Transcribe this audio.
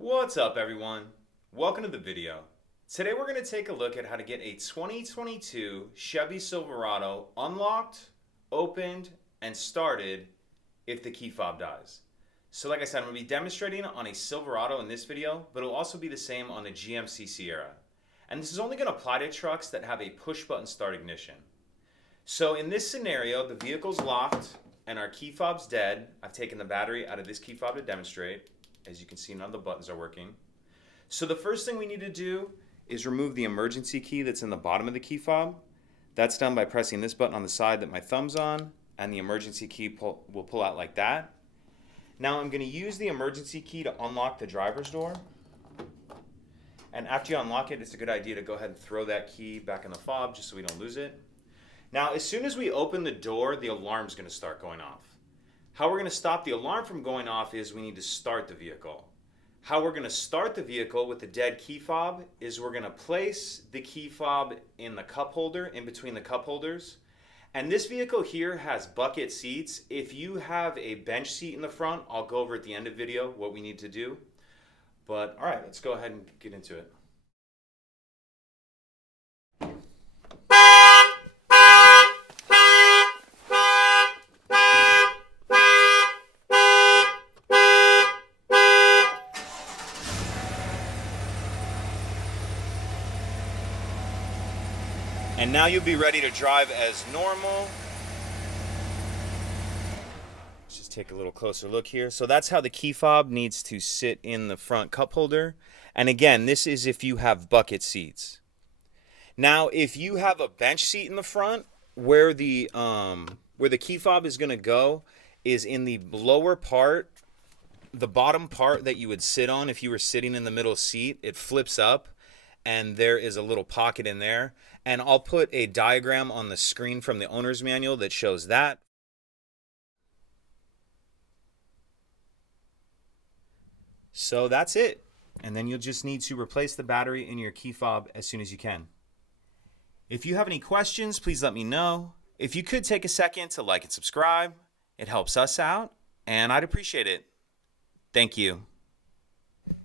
What's up, everyone? Welcome to the video. Today we're going to take a look at how to get a 2022 Chevy Silverado unlocked, opened, and started if the key fob dies. So like I said, I'm going to be demonstrating on a Silverado in this video, but it'll also be the same on the GMC Sierra. And this is only going to apply to trucks that have a push-button start ignition. So in this scenario, the vehicle's locked and our key fob's dead. I've taken the battery out of this key fob to demonstrate. As you can see, none of the buttons are working. So the first thing we need to do is remove the emergency key that's in the bottom of the key fob. That's done by pressing this button on the side that my thumb's on, and the emergency key will pull out like that. Now I'm going to use the emergency key to unlock the driver's door. And after you unlock it, it's a good idea to go ahead and throw that key back in the fob just so we don't lose it. Now, as soon as we open the door, the alarm's going to start going off. How we're going to stop the alarm from going off is we need to start the vehicle. How we're going to start the vehicle with the dead key fob is we're going to place the key fob in the cup holder, in between the cup holders. And this vehicle here has bucket seats. If you have a bench seat in the front, I'll go over at the end of the video what we need to do. But all right, let's go ahead and get into it. And now you'll be ready to drive as normal. Let's just take a little closer look here. So that's how the key fob needs to sit in the front cup holder. And again, this is if you have bucket seats. Now, if you have a bench seat in the front, where the key fob is going to go is in the lower part, the bottom part that you would sit on if you were sitting in the middle seat. It flips up, and there is a little pocket in there. And I'll put a diagram on the screen from the owner's manual that shows that. So that's it. And then you'll just need to replace the battery in your key fob as soon as you can. If you have any questions, please let me know. If you could take a second to like and subscribe, it helps us out, and I'd appreciate it. Thank you.